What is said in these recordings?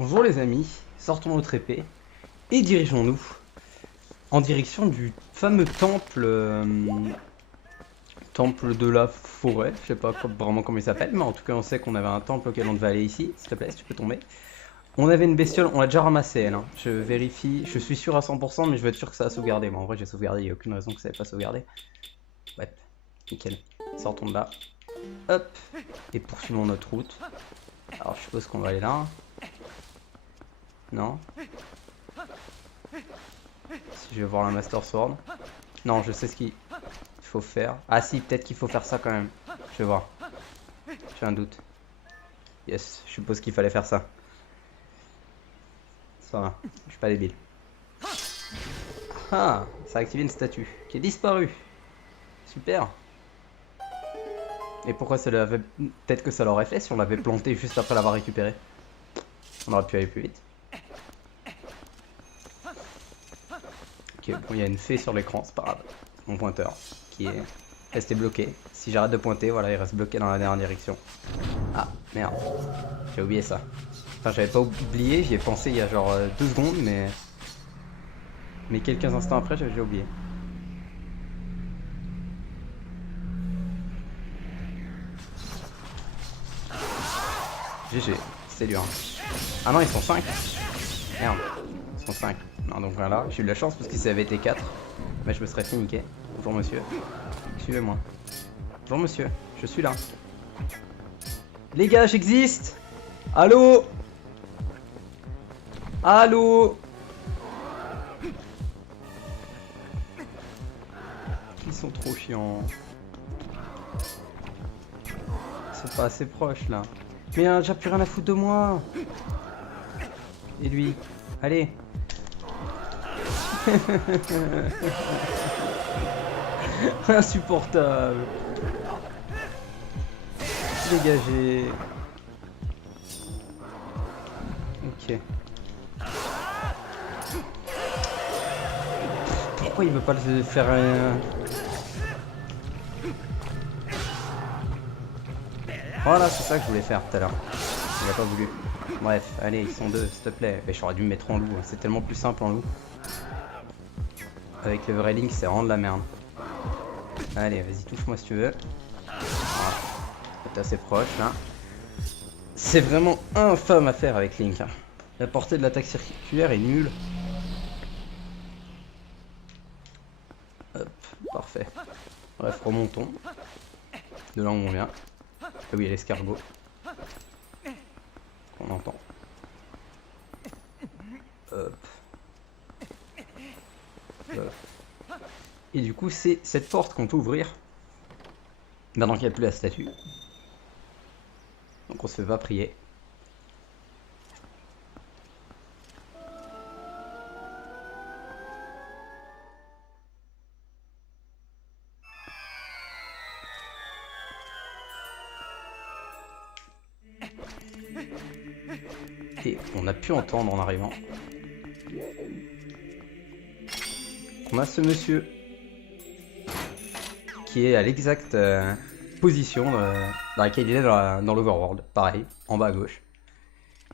Bonjour les amis, sortons notre épée et dirigeons-nous en direction du fameux temple, temple de la forêt. Je sais pas vraiment comment il s'appelle, mais en tout cas on sait qu'on avait un temple auquel on devait aller ici. S'il te plaît, si tu peux tomber. On avait une bestiole, on l'a déjà ramassée elle, hein. Je vérifie, je suis sûr à 100%, mais je veux être sûr que ça a sauvegardé. Moi en vrai j'ai sauvegardé, il n'y a aucune raison que ça n'ait pas sauvegardé. Ouais, nickel. Sortons de là. Hop, et poursuivons notre route. Alors je suppose qu'on va aller là. Non. Si je vais voir la Master Sword. Non, je sais ce qu'il faut faire. Ah si, peut-être qu'il faut faire ça quand même. Je vais voir. J'ai un doute. Yes, je suppose qu'il fallait faire ça. Ça va, je suis pas débile. Ah, ça a activé une statue qui est disparue. Super. Et pourquoi ça l'avait... Peut-être que ça l'aurait fait si on l'avait planté juste après l'avoir récupéré. On aurait pu aller plus vite. Ok, bon, il y a une fée sur l'écran, c'est pas grave. Mon pointeur qui est resté bloqué. Si j'arrête de pointer, voilà, il reste bloqué dans la dernière direction. Ah, merde. J'ai oublié ça. Enfin, j'avais pas oublié, j'y ai pensé il y a genre 2 secondes, mais quelques instants après, j'avais déjà oublié. GG, c'est dur. Ah non, ils sont 5. Merde, ils sont 5. Non, donc voilà, j'ai eu de la chance parce que si ça avait été 4, mais je me serais fait niquer. Bonjour monsieur, suivez-moi. Bonjour monsieur, je suis là. Les gars, j'existe. Allô? Allô? Ils sont trop chiants. Ils sont pas assez proches là. Mais j'ai plus rien à foutre de moi. Et lui? Allez. Insupportable. Dégagez. Ok. Pourquoi il veut pas le faire Voilà, c'est ça que je voulais faire tout à l'heure. Il a pas voulu. Bref, allez, ils sont deux, s'il te plaît. Mais j'aurais dû me mettre en loup, c'est tellement plus simple en loup. Avec le vrai Link, c'est vraiment de la merde. Allez, vas-y, touche-moi si tu veux. Voilà. T'es assez proche, là. C'est vraiment infâme à faire avec Link. Hein. La portée de l'attaque circulaire est nulle. Hop, parfait. Bref, remontons. De là où on vient. Ah oui, il y a l'escargot. On entend. Hop. Hop. Et du coup, c'est cette porte qu'on peut ouvrir. Maintenant qu'il n'y a plus la statue. Donc on se fait pas prier. Et on a pu entendre en arrivant. On a ce monsieur qui est à l'exacte position dans laquelle il est dans l'Overworld. Pareil, en bas à gauche.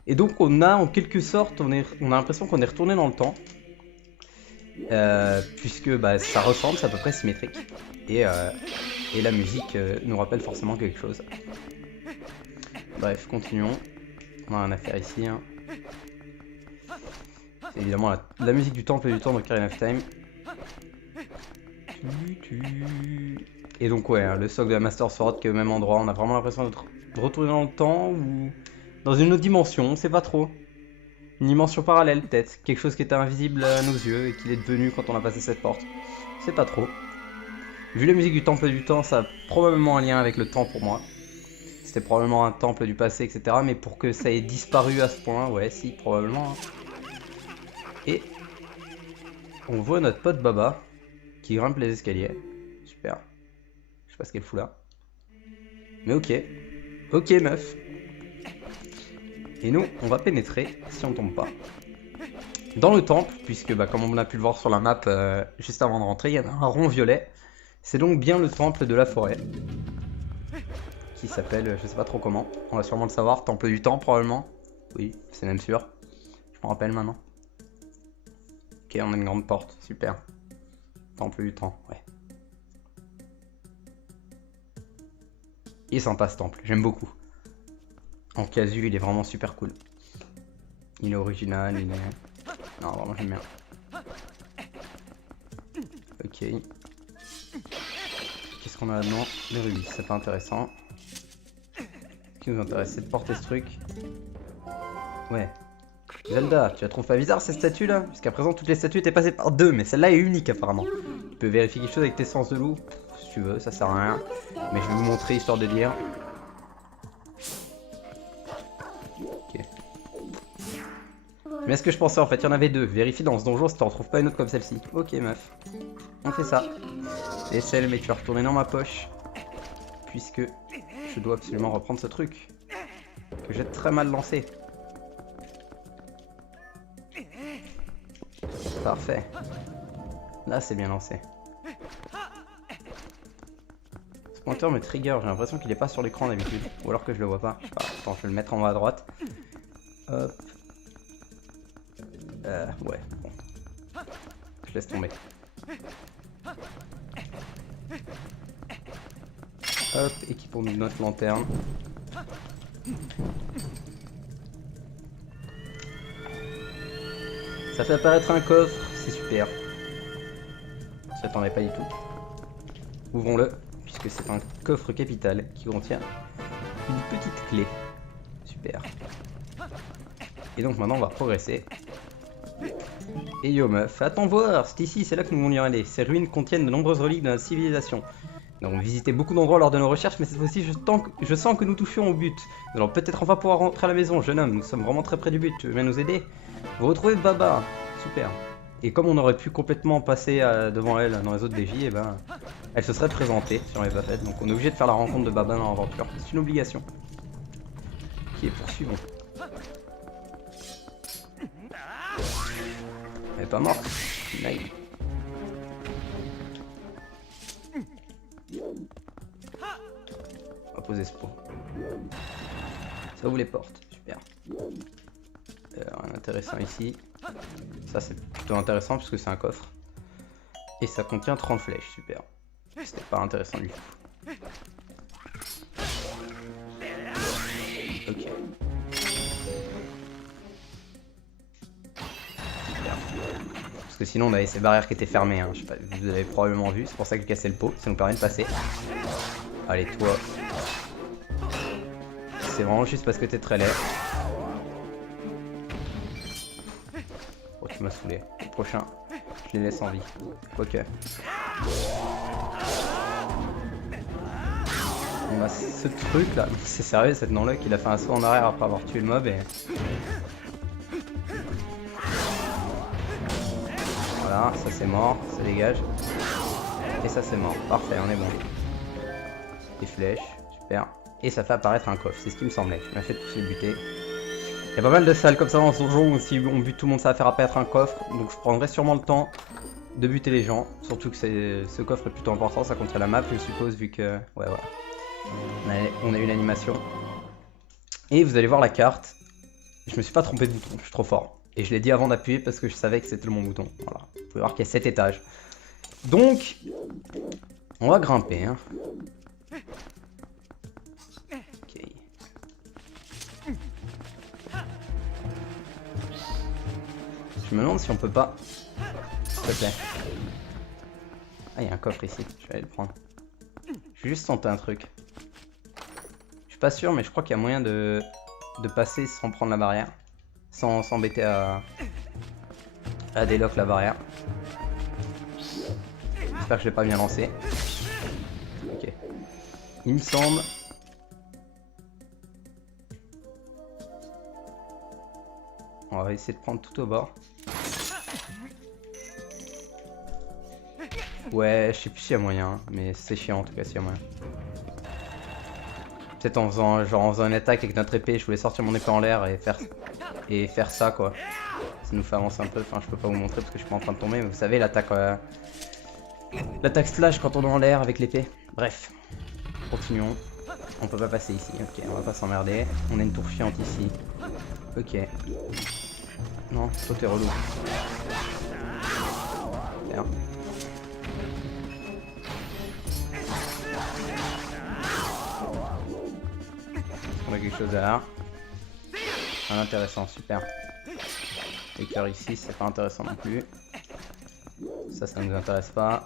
Et donc on a en quelque sorte, on a l'impression qu'on est retourné dans le temps. Puisque bah, ça ressemble, c'est à peu près symétrique. Et la musique nous rappelle forcément quelque chose. Bref, continuons. On a rien à faire ici. Hein. C'est évidemment la musique du temple et du temps de Ocarina of Time. Et donc ouais, hein, le socle de la Master Sword qui est au même endroit. On a vraiment l'impression d'être retourné dans le temps ou dans une autre dimension, on sait pas trop. Une dimension parallèle peut-être. Quelque chose qui était invisible à nos yeux et qu'il est devenu quand on a passé cette porte. C'est pas trop. Vu la musique du temple du temps, ça a probablement un lien avec le temps pour moi. C'était probablement un temple du passé, etc. Mais pour que ça ait disparu à ce point, ouais, si, probablement. Hein. Et on voit notre pote Baba qui grimpe les escaliers. Super. Je sais pas ce qu'elle fout là. Mais ok. Ok, meuf. Et nous, on va pénétrer, si on tombe pas, dans le temple, puisque bah, comme on a pu le voir sur la map juste avant de rentrer, il y a un rond violet. C'est donc bien le temple de la forêt. Qui s'appelle, je sais pas trop comment. On va sûrement le savoir, temple du temps probablement. Oui, c'est même sûr. me rappelle maintenant. Ok, on a une grande porte, super. Temple du temps, ouais. Il est sympa ce temple, j'aime beaucoup. En casu, il est vraiment super cool. Il est original, il est... Non, vraiment j'aime bien. Ok. Qu'est-ce qu'on a là-dedans? Les rubis, c'est pas intéressant. Ce qui nous intéresse, c'est de porter ce truc. Ouais. Zelda, tu la trouves pas bizarre cette statue là? Jusqu'à présent, toutes les statues étaient passées par deux, mais celle-là est unique apparemment. Tu peux vérifier quelque chose avec tes sens de loup, si tu veux, ça sert à rien. Mais je vais vous montrer histoire de dire. Ok. Mais ce que je pensais en fait, il y en avait deux. Vérifie dans ce donjon si tu en trouves pas une autre comme celle-ci. Ok meuf. On fait ça. Et celle, mais tu vas retourner dans ma poche. Puisque je dois absolument reprendre ce truc. Que j'ai très mal lancé. Parfait. Là c'est bien lancé. Ce pointeur me trigger, j'ai l'impression qu'il est pas sur l'écran d'habitude. Ou alors que je le vois pas. Attends, je vais le mettre en bas à droite. Hop. Ouais, bon. Je laisse tomber. Hop, équipons-nous de notre lanterne. Ça fait apparaître un coffre, c'est super. Je m'attendais pas du tout. Ouvrons-le, puisque c'est un coffre capital qui contient une petite clé. Super. Et donc maintenant on va progresser. Et yo meuf, attends voir, c'est ici, c'est là que nous voulions aller. Ces ruines contiennent de nombreuses reliques de notre civilisation. Nous avons visité beaucoup d'endroits lors de nos recherches, mais cette fois-ci je sens que nous touchions au but. Nous allons peut-être enfin pouvoir rentrer à la maison, jeune homme, nous sommes vraiment très près du but, tu veux bien nous aider? Vous retrouvez Baba, super. Et comme on aurait pu complètement passer devant elle dans les autres défis, et ben, elle se serait présentée si on l'avait pas faite. Donc on est obligé de faire la rencontre de Baba dans l'aventure, c'est une obligation. Qui est poursuivant. Elle est pas morte. Nice. On va poser ce pot. Ça ouvre les portes, super. Rien d'intéressant ici. Ça c'est plutôt intéressant puisque c'est un coffre. Et ça contient 30 flèches, super. C'était pas intéressant du tout. Ok. Parce que sinon on avait ces barrières qui étaient fermées, hein. Je sais pas, vous avez probablement vu, c'est pour ça que j'ai cassé le pot, ça nous permet de passer. Allez toi. C'est vraiment juste parce que t'es très laid. Oh tu m'as saoulé. Le prochain, je les laisse en vie. Quoique. On a ce truc là, c'est sérieux cette non-luck, il a fait un saut en arrière après avoir tué le mob et... Voilà, ça c'est mort, ça dégage. Et ça c'est mort, parfait, on est bon. Des flèches, super. Et ça fait apparaître un coffre, c'est ce qui me semblait. Je m'ai fait tous les buter. Il y a pas mal de salles comme ça dans ce donjon où si on bute tout le monde ça va faire apparaître un coffre. Donc je prendrai sûrement le temps de buter les gens. Surtout que ce coffre est plutôt important, ça contient la map je suppose vu que... Ouais voilà. On a eu l'animation. Et vous allez voir la carte. Je me suis pas trompé de bouton, je suis trop fort. Et je l'ai dit avant d'appuyer parce que je savais que c'était le bon bouton. Voilà. Vous pouvez voir qu'il y a 7 étages. Donc, on va grimper. Hein. Ok. Je me demande si on peut pas... S'il te plaît. Ah, il y a un coffre ici. Je vais aller le prendre. Je vais juste tenter un truc. Je suis pas sûr, mais je crois qu'il y a moyen de passer sans prendre la barrière. Sans s'embêter à délock la barrière. J'espère que je l'ai pas bien lancé. Ok. Il me semble. On va essayer de prendre tout au bord. Ouais, je sais plus s'il y a moyen, mais c'est chiant en tout cas s'il y a moyen. Peut-être en faisant une attaque avec notre épée, je voulais sortir mon épée en l'air et faire ça quoi. Ça nous fait avancer un peu, enfin je peux pas vous montrer parce que je suis pas en train de tomber, mais vous savez l'attaque slash quand on est en l'air avec l'épée. Bref, continuons. On peut pas passer ici, ok, on va pas s'emmerder. On a une tour chiante ici. Ok. Non, toi t'es relou. Merde. On a quelque chose là. Ah, intéressant, super. Les cœurs ici, c'est pas intéressant non plus. Ça nous intéresse pas.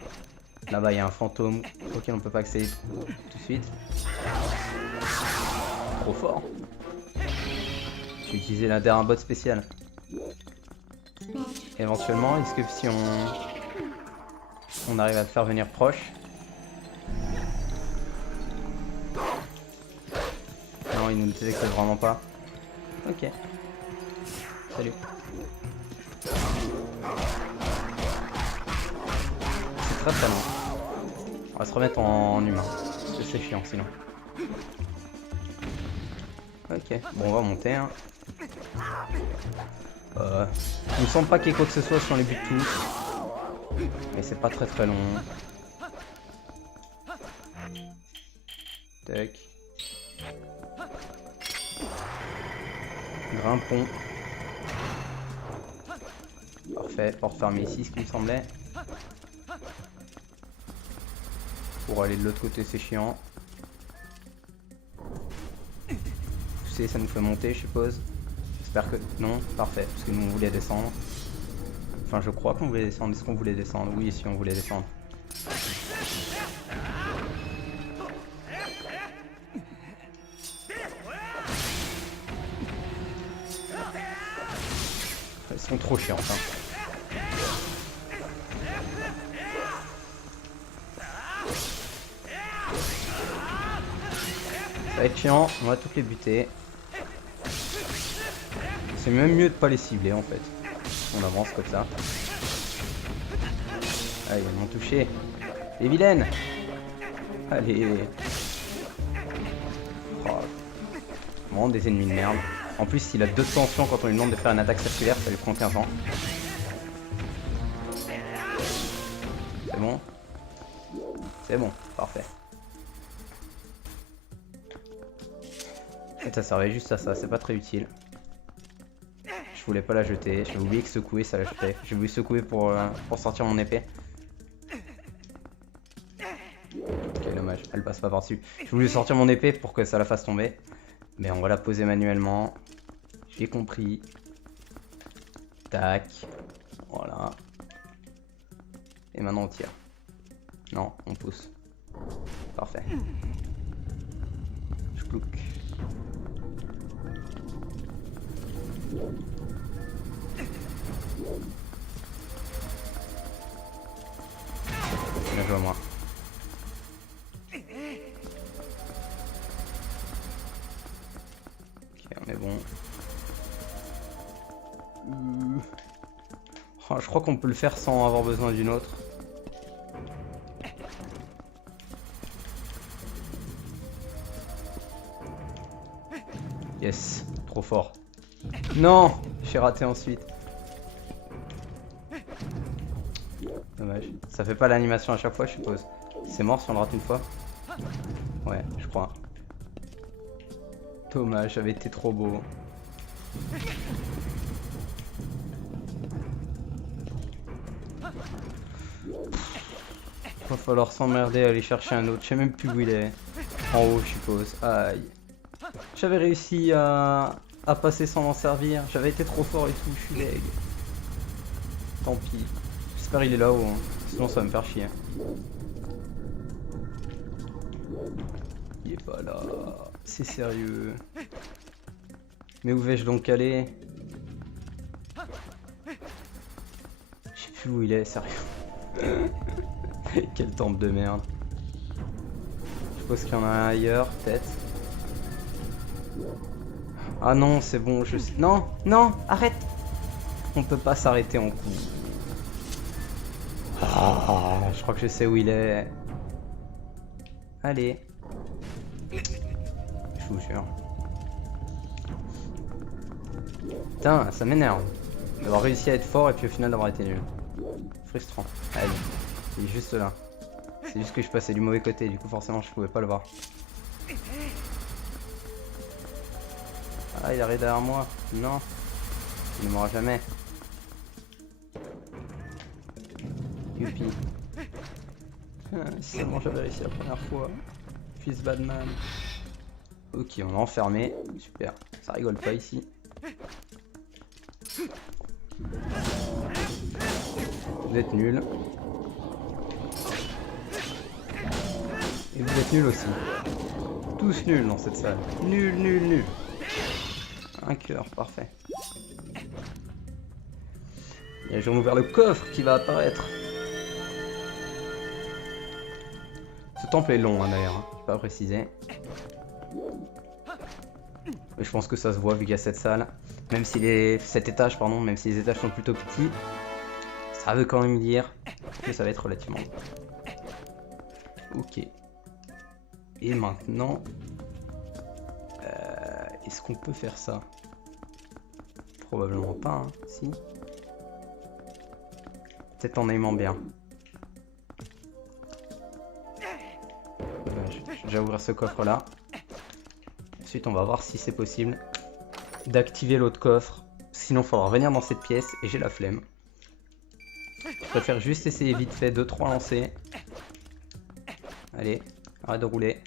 Là-bas, il y a un fantôme auquel on peut pas accéder tout de suite. Trop fort. J'ai utilisé la dernière bot spéciale. Éventuellement, est-ce que si on arrive à le faire venir proche? Non, il nous détecte vraiment pas. Ok. Salut. C'est très très long. On va se remettre en humain. C'est chiant sinon. Ok, bon on va monter. Hein. Il me semble pas qu'il y ait quoi que ce soit si on les bute tous. Mais c'est pas très très long. Tac. Grimpons. Parfait, porte fermée ici, ce qui me semblait. Pour aller de l'autre côté, c'est chiant. Pousser, ça nous fait monter, je suppose. J'espère que... Non, parfait, parce que nous on voulait descendre. Enfin, je crois qu'on voulait descendre. Est-ce qu'on voulait descendre? Oui, si on voulait descendre. Elles sont trop chiantes, hein. Ça va être chiant, on va toutes les buter. C'est même mieux de pas les cibler en fait. On avance comme ça. Ah, ils m'ont touché. Les vilaines. Allez. Oh. Vraiment des ennemis de merde. En plus, il a 2 tensions quand on lui demande de faire une attaque circulaire, ça lui prend 15 ans. C'est bon. C'est bon, parfait. Et ça servait juste à ça, c'est pas très utile. Je voulais pas la jeter, j'ai oublié que secouer ça la jetait. J'ai voulu secouer pour sortir mon épée. Ok, dommage, elle passe pas par-dessus. J'ai voulu sortir mon épée pour que ça la fasse tomber. Mais on va la poser manuellement. J'ai compris. Tac. Voilà. Et maintenant on tire. Non, on pousse. Parfait. Je plouc. Bien joué à moi. Ok, on est bon. Oh, je crois qu'on peut le faire sans avoir besoin d'une autre. Yes, trop fort. Non, j'ai raté ensuite. Dommage. Ça fait pas l'animation à chaque fois, je suppose. C'est mort si on le rate une fois. Ouais, je crois. Dommage, j'avais été trop beau. Va falloir s'emmerder à aller chercher un autre. Je sais même plus où il est. En haut, je suppose. Aïe. J'avais réussi à passer sans m'en servir. J'avais été trop fort et tout. Je suis deg. Tant pis. J'espère qu'il est là-haut. Hein. Sinon, ça va me faire chier. Il est pas là. C'est sérieux. Mais où vais-je donc aller? Je sais plus où il est, sérieux. Quel temple de merde. Je suppose qu'il y en a un ailleurs, peut-être. Ah non, c'est bon, je sais. Non, non, arrête. On peut pas s'arrêter en coup. Ah, je crois que je sais où il est. Allez. Je vous jure. Putain, ça m'énerve. D'avoir réussi à être fort et puis au final d'avoir été nul. Frustrant. Allez, il est juste là. C'est juste que je passais du mauvais côté, du coup forcément je pouvais pas le voir. Ah, il arrive derrière moi. Non. Il ne m'aura jamais. Youpi. Si seulement j'avais réussi la première fois. Fils Batman. Ok, on l'a enfermé. Super. Ça rigole pas ici. Vous êtes nuls. Et vous êtes nuls aussi. Tous nuls dans cette salle. Nul, nul, nul. Un cœur, parfait. Et j'ai ouvert le coffre qui va apparaître. Ce temple est long hein, d'ailleurs, hein. Je peux pas préciser. Mais je pense que ça se voit vu qu'il y a cette salle. Même si cet étage, pardon, même si les étages sont plutôt petits, ça veut quand même dire que ça va être relativement long. Ok. Et maintenant, est-ce qu'on peut faire ça? Probablement pas, hein. Si. Peut-être en aimant bien. Je vais déjà ouvrir ce coffre là. Ensuite on va voir si c'est possible d'activer l'autre coffre. Sinon il faudra revenir dans cette pièce et j'ai la flemme. Je préfère juste essayer vite fait 2-3 lancers. Allez, arrête de rouler.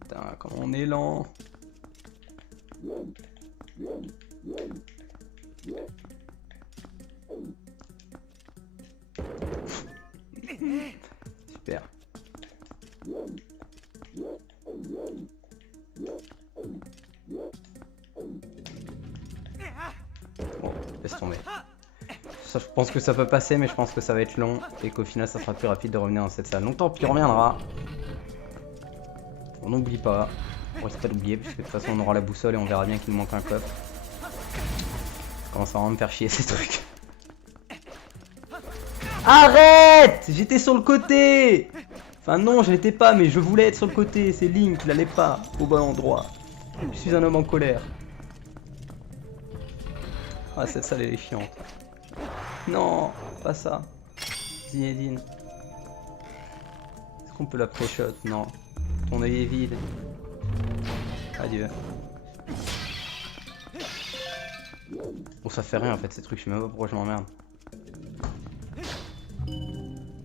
Putain, comment on est lent. Super. Bon, laisse tomber. Ça, je pense que ça peut passer, mais je pense que ça va être long et qu'au final, ça sera plus rapide de revenir dans cette salle. Donc tant pis, on reviendra. On n'oublie pas. On risque pas d'oublier, puisque de toute façon, on aura la boussole et on verra bien qu'il nous manque un coffre. Ça commence à vraiment me faire chier ces trucs. Arrête! J'étais sur le côté! Enfin non, je l'étais pas, mais je voulais être sur le côté. C'est Link, il allait pas au bon endroit. Je suis un homme en colère. Ah, cette salle elle est chiante. Non, pas ça. Zinedine. Est-ce qu'on peut la pré-shot? Non. Ton œil est vide. Adieu. Bon, ça fait rien en fait ces trucs, je sais même pas pourquoi je m'emmerde.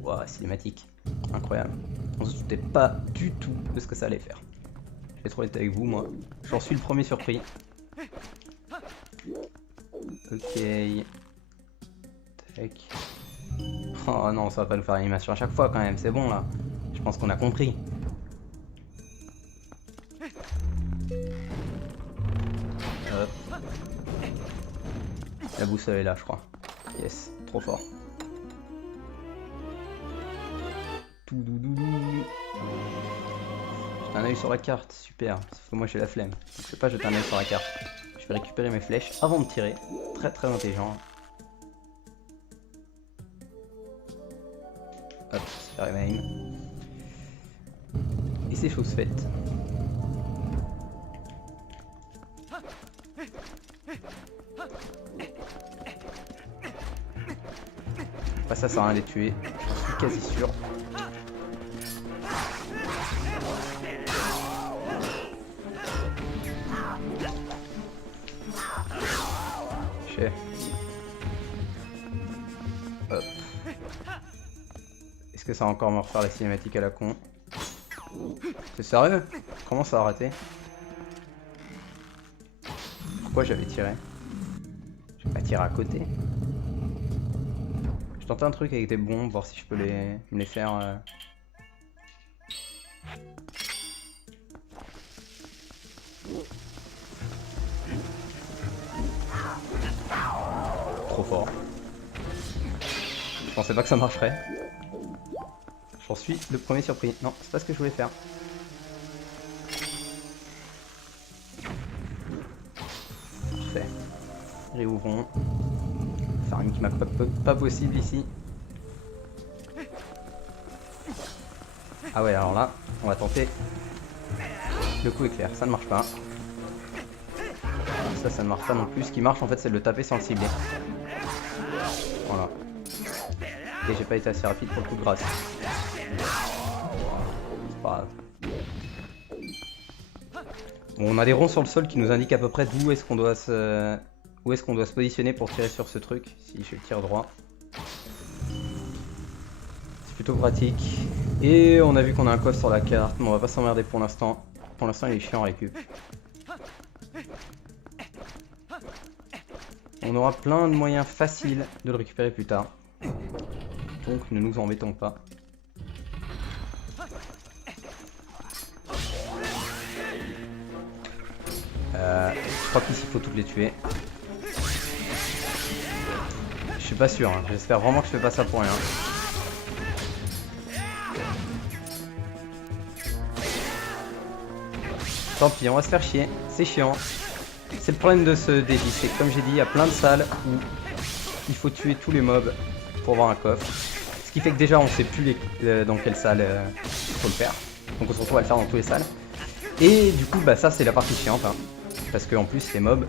Waouh, cinématique. Incroyable. On se doutait pas du tout de ce que ça allait faire. Je vais trop être avec vous, moi. J'en suis le premier surpris. Ok. Tac. Oh non, ça va pas nous faire l'animation à chaque fois quand même, c'est bon là. Je pense qu'on a compris. Hop. La boussole est là, je crois. Yes, trop fort. Tout doudou. J'ai un œil sur la carte, super. Sauf que moi j'ai la flemme. Donc, je vais pas jeter un œil sur la carte. Je vais récupérer mes flèches avant de tirer. Très très intelligent. Hop, super aim. Et c'est chose faite. Bah, ça sert à rien de les tuer, je suis quasi sûr. Chef. Hop. Est-ce que ça va encore me refaire la cinématique à la con? C'est sérieux? Comment ça a raté? Pourquoi j'avais tiré? J'ai pas tiré à côté. Je tentais un truc avec des bombes, voir si je peux me les faire. Trop fort. Je pensais pas que ça marcherait. J'en suis le premier surpris. Non, c'est pas ce que je voulais faire. Parfait. Réouvrons. Faire une qui m'a pas possible ici. Ah ouais, alors là, on va tenter le coup éclair. Ça ne marche pas. Ça ne marche pas non plus. Ce qui marche en fait, c'est de le taper sans le cibler. Voilà. Et j'ai pas été assez rapide pour le coup de grâce. C'est pas grave. Bon, on a des ronds sur le sol qui nous indiquent à peu près d'où est-ce qu'on doit se... Où est-ce qu'on doit se positionner pour tirer sur ce truc. Si je tire droit. C'est plutôt pratique. Et on a vu qu'on a un coffre sur la carte, mais on va pas s'emmerder pour l'instant. Pour l'instant il est chiant à récup. On aura plein de moyens faciles de le récupérer plus tard. Donc ne nous embêtons pas. Je crois qu'ici il faut toutes les tuer. Je suis pas sûr, hein. J'espère vraiment que je fais pas ça pour rien. Tant pis, on va se faire chier, c'est chiant. C'est le problème de ce défi, c'est que comme j'ai dit, il y a plein de salles où il faut tuer tous les mobs pour avoir un coffre. Ce qui fait que déjà on sait plus dans quelle salle il faut le faire. Donc on se retrouve à le faire dans toutes les salles. Et du coup, bah ça c'est la partie chiante. Hein. Parce qu'en plus les mobs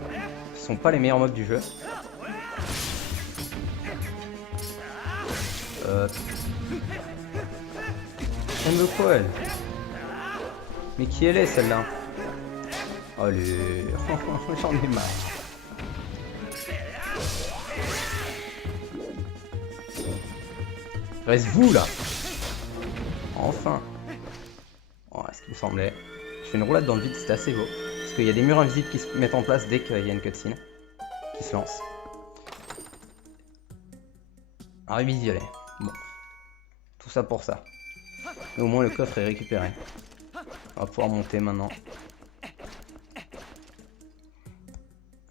sont pas les meilleurs mobs du jeu. Elle me quoi elle? Mais qui elle est celle-là? Allez, j'en ai marre. Reste vous là. Enfin. Oh, ce qui me semblait. Je fais une roulade dans le vide, c'était assez beau. Parce qu'il y a des murs invisibles qui se mettent en place dès qu'il y a une cutscene qui se lance. Un rubis violet. Bon. Tout ça pour ça. Mais au moins le coffre est récupéré. On va pouvoir monter maintenant.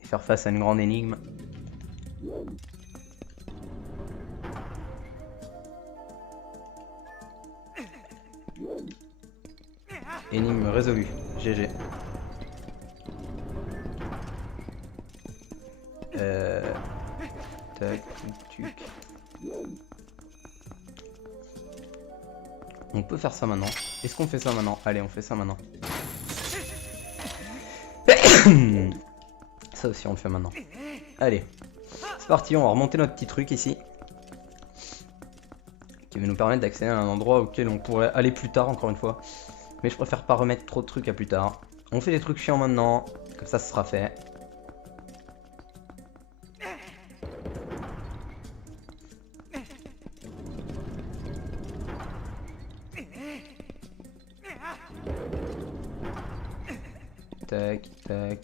Et faire face à une grande énigme. Énigme résolue. GG. Tac, tuc. On peut faire ça maintenant. Est-ce qu'on fait ça maintenant? Allez, on fait ça maintenant. Ça aussi, on le fait maintenant. Allez. C'est parti, on va remonter notre petit truc ici. Qui va nous permettre d'accéder à un endroit auquel on pourrait aller plus tard, encore une fois. Mais je préfère pas remettre trop de trucs à plus tard. On fait des trucs chiants maintenant. Comme ça, ce sera fait. Tac, tac.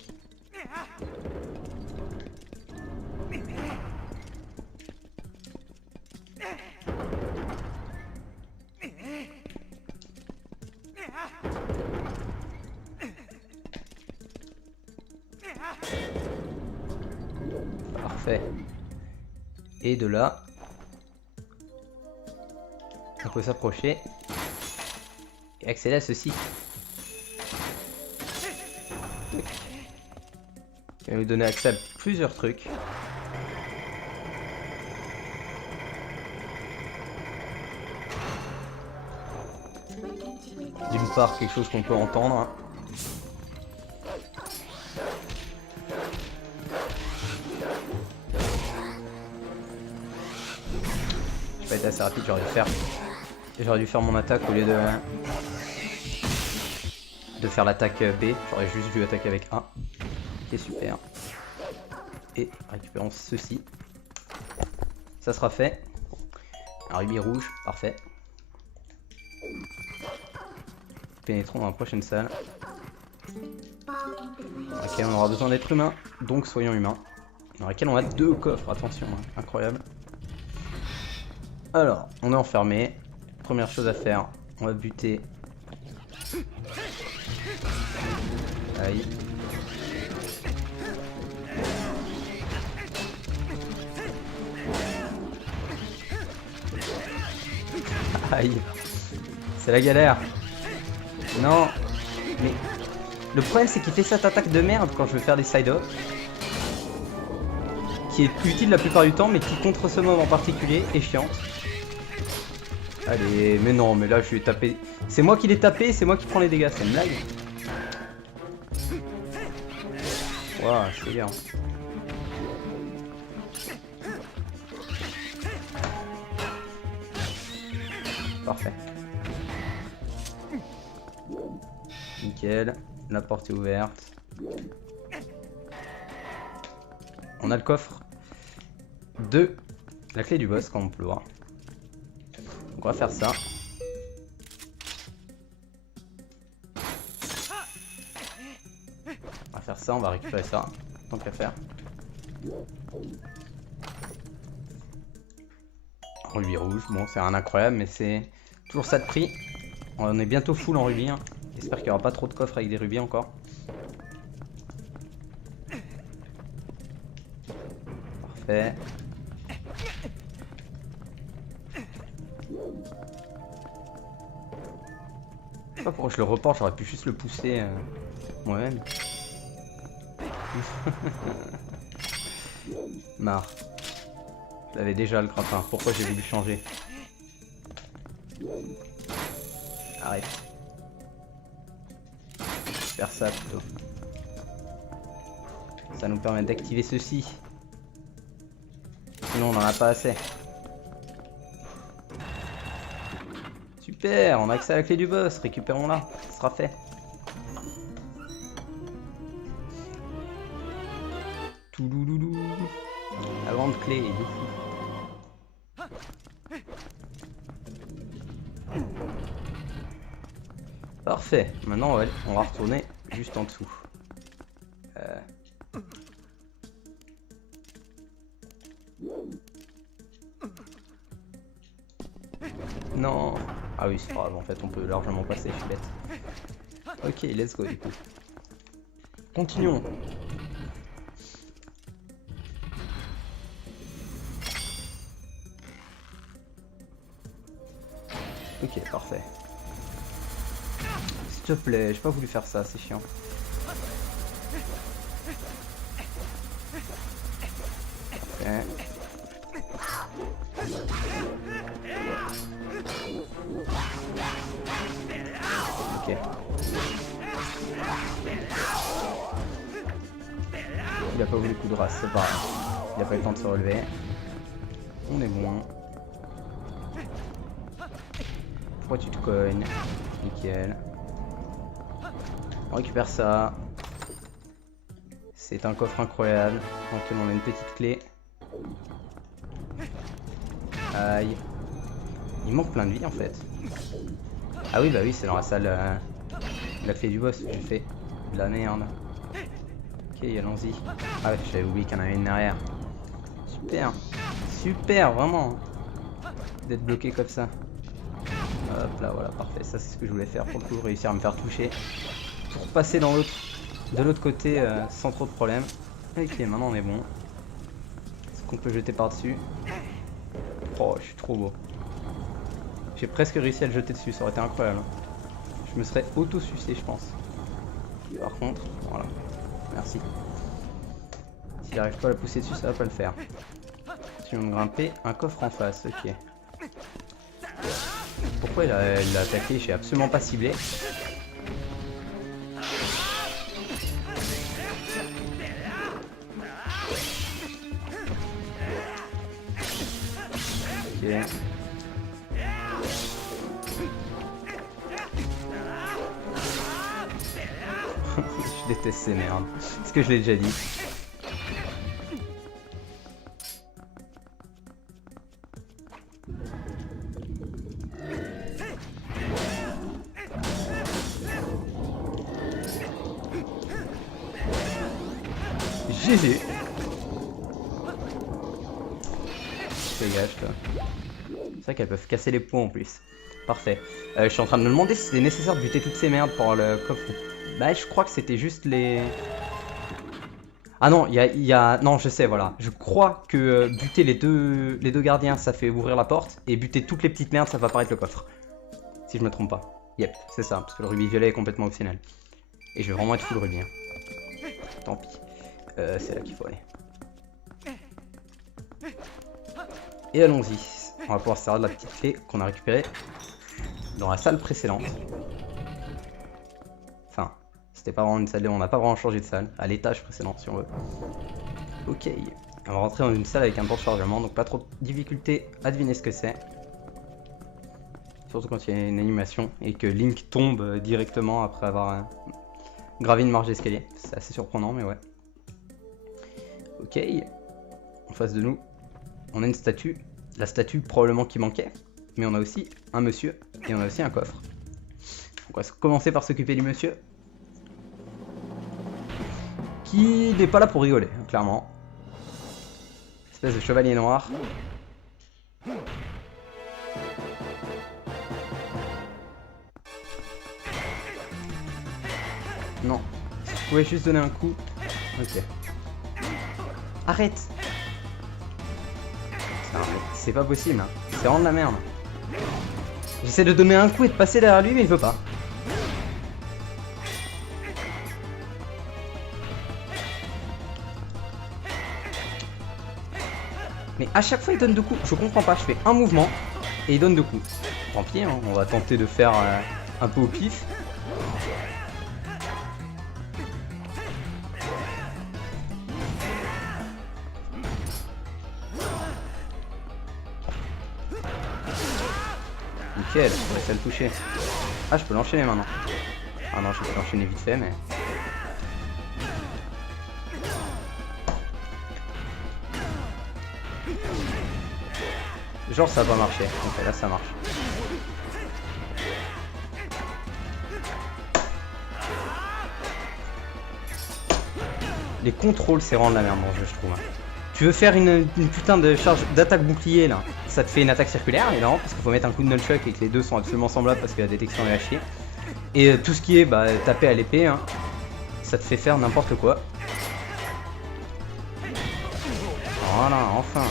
Parfait. Et de là, on peut s'approcher et accéder à ceci. Qui va nous donner accès à plusieurs trucs. D'une part, quelque chose qu'on peut entendre. J'ai pas été assez rapide, j'aurais dû faire mon attaque au lieu de faire l'attaque B. J'aurais juste dû attaquer avec A. Ok, super. Et récupérons ceci. Ça sera fait. Un rubis rouge, parfait. Pénétrons dans la prochaine salle. Dans laquelle on aura besoin d'être humain, donc soyons humains. Dans laquelle on a 2 coffres, attention, hein, incroyable. Alors, on est enfermé. Première chose à faire, on va buter. Aïe. Aïe. C'est la galère. Non. Mais le problème c'est qu'il fait cette attaque de merde quand je veux faire des side-up. Qui est utile la plupart du temps mais qui contre ce mob en particulier est chiante. Allez, mais non, mais là je vais taper. C'est moi qui l'ai tapé, c'est moi qui prends les dégâts, c'est une blague. Waouh, c'est bien. Parfait. Nickel. La porte est ouverte. On a le coffre de la clé du boss, comme on peut le voir. Donc on va faire ça. On va faire ça, on va récupérer ça. Tant qu'à faire. Rubis rouge, bon c'est un incroyable mais c'est toujours ça de prix. On est bientôt full en rubis, hein. J'espère qu'il n'y aura pas trop de coffres avec des rubis encore. Parfait. Je sais pas pourquoi je le reporte, j'aurais pu juste le pousser moi-même. Marre. J'avais déjà le grappin, pourquoi j'ai voulu changer? Arrête. Faire ça plutôt. Ça nous permet d'activer ceci. Sinon on n'en a pas assez. Super, on a accès à la clé du boss, récupérons-la, ça sera fait. Toulouloulou. La grande clé, youhou. Parfait, maintenant ouais, on va retourner juste en dessous. Non. Ah oui, c'est grave, en fait on peut largement passer, je suis bête. Ok, let's go du coup. Continuons. Ok, parfait. S'il te plaît, j'ai pas voulu faire ça, c'est chiant. Okay. Ok. Il a pas voulu coup de race, c'est pas grave. Il a pas eu le temps de se relever. On est bon. Pourquoi tu te cognes? Nickel. On récupère ça. C'est un coffre incroyable dans lequel on a une petite clé. Aïe. Il manque plein de vie en fait. Ah oui, bah oui, c'est dans la salle la clé du boss. J'ai fait de la merde. Ok, allons-y. Ah ouais, j'avais oublié qu'il y en avait une derrière. Super. Super, vraiment. D'être bloqué comme ça. Hop là, voilà, parfait. Ça, c'est ce que je voulais faire pour le coup. Réussir à me faire toucher. Pour passer dans de l'autre côté sans trop de problème. Ok, maintenant on est bon. Est-ce qu'on peut jeter par-dessus? Oh, je suis trop beau. J'ai presque réussi à le jeter dessus, ça aurait été incroyable. Je me serais auto-sucé, je pense. Par contre, voilà. Merci. Si j'arrive pas à la pousser dessus, ça va pas le faire. Si on me grimper, un coffre en face, ok. Pourquoi il a attaqué? J'ai absolument pas ciblé. Ok. Je déteste ces merdes. Est-ce que je l'ai déjà dit? GG. Dégage toi. C'est vrai qu'elles peuvent casser les points en plus. Parfait. Je suis en train de me demander si c'était nécessaire de buter toutes ces merdes pour le coffre. Bah je crois que c'était juste les... Ah non, non, je sais, voilà. Je crois que buter les deux gardiens, ça fait ouvrir la porte. Et buter toutes les petites merdes, ça va apparaître le coffre. Si je me trompe pas. Yep, c'est ça, parce que le rubis violet est complètement optionnel. Et je vais vraiment être full rubis. Hein. Tant pis. C'est là qu'il faut aller. Et allons-y. On va pouvoir se servir de la petite clé qu'on a récupérée dans la salle précédente. Enfin, c'était pas vraiment une salle, on n'a pas vraiment changé de salle. À l'étage précédent, si on veut. Ok. On va rentrer dans une salle avec un temps de chargement, donc pas trop de difficulté à deviner ce que c'est. Surtout quand il y a une animation et que Link tombe directement après avoir gravi une marche d'escalier. C'est assez surprenant, mais ouais. Ok. En face de nous, on a une statue. La statue probablement qui manquait. Mais on a aussi un monsieur et on a aussi un coffre. On va commencer par s'occuper du monsieur. Qui n'est pas là pour rigoler, clairement. Espèce de chevalier noir. Non. Si je pouvais juste donner un coup. Ok. Arrête! C'est pas possible, hein. C'est vraiment de la merde. J'essaie de donner un coup et de passer derrière lui, mais il veut pas. Mais à chaque fois il donne 2 coups. Je comprends pas, je fais un mouvement et il donne 2 coups. Tant pis, hein, on va tenter de faire un peu au pif. Nickel, je réussi à le toucher. Ah, je peux l'enchaîner maintenant. Ah non, je peux l'enchaîner vite fait, mais... Genre ça va pas marcher. Ok, là ça marche. Les contrôles, c'est vraiment de la merde dans le jeu, je trouve. Tu veux faire une putain de charge d'attaque bouclier là, ça te fait une attaque circulaire, évidemment, parce qu'il faut mettre un coup de nunchuck et que les deux sont absolument semblables parce que la détection est à chier. Et tout ce qui est taper à l'épée, hein, ça te fait faire n'importe quoi. Voilà, enfin.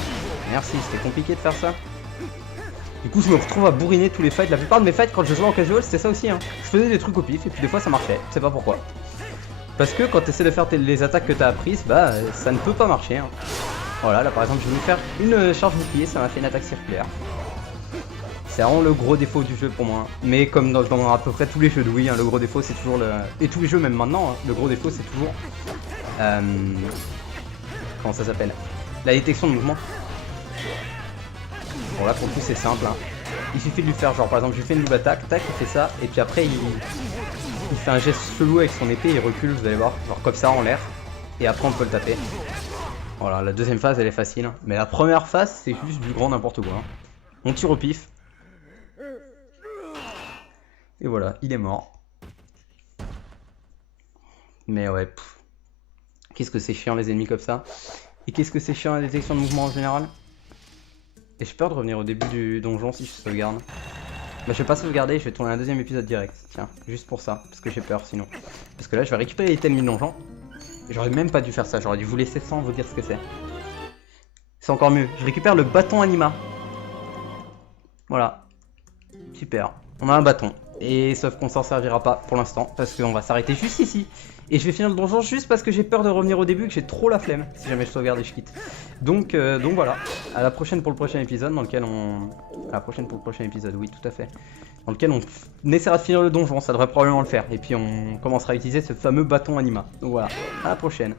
Merci, c'était compliqué de faire ça. Du coup, je me retrouve à bourriner tous les fights. La plupart de mes fights, quand je jouais en casual, c'était ça aussi. Hein. Je faisais des trucs au pif et puis des fois ça marchait. Je sais pas pourquoi. Parce que quand tu essaies de faire les attaques que tu as apprises, ça ne peut pas marcher. Hein. Voilà, là par exemple, je vais faire une charge bouclier, ça m'a fait une attaque circulaire. C'est vraiment le gros défaut du jeu pour moi. Mais comme dans à peu près tous les jeux de Wii, hein, le gros défaut c'est toujours le... Et tous les jeux même maintenant, hein, le gros défaut c'est toujours... Comment ça s'appelle? La détection de mouvement. Bon là pour le coup c'est simple. Hein. Il suffit de lui faire genre par exemple je lui fais une double attaque, tac, il fait ça, et puis après il fait un geste chelou avec son épée, il recule, vous allez voir, genre comme ça en l'air, et après on peut le taper. Voilà, la deuxième phase elle est facile, hein. Mais la première phase c'est juste du grand n'importe quoi. Hein. On tire au pif. Et voilà, il est mort. Mais ouais, qu'est-ce que c'est chiant les ennemis comme ça. Et qu'est-ce que c'est chiant la détection de mouvement en général. Et j'ai peur de revenir au début du donjon si je sauvegarde. Bah je vais pas sauvegarder, je vais tourner un deuxième épisode direct. Tiens, juste pour ça, parce que j'ai peur sinon. Parce que là je vais récupérer les items du donjon. J'aurais même pas dû faire ça, j'aurais dû vous laisser sans vous dire ce que c'est. C'est encore mieux, je récupère le bâton anima. Voilà. Super, on a un bâton. Et sauf qu'on s'en servira pas pour l'instant, parce qu'on va s'arrêter juste ici. Et je vais finir le donjon juste parce que j'ai peur de revenir au début et que j'ai trop la flemme si jamais je sauvegarde et je quitte. Donc voilà, à la prochaine pour le prochain épisode dans lequel on... À la prochaine pour le prochain épisode, oui tout à fait. Dans lequel on essaiera de finir le donjon, ça devrait probablement le faire. Et puis on commencera à utiliser ce fameux bâton anima. Donc voilà, à la prochaine.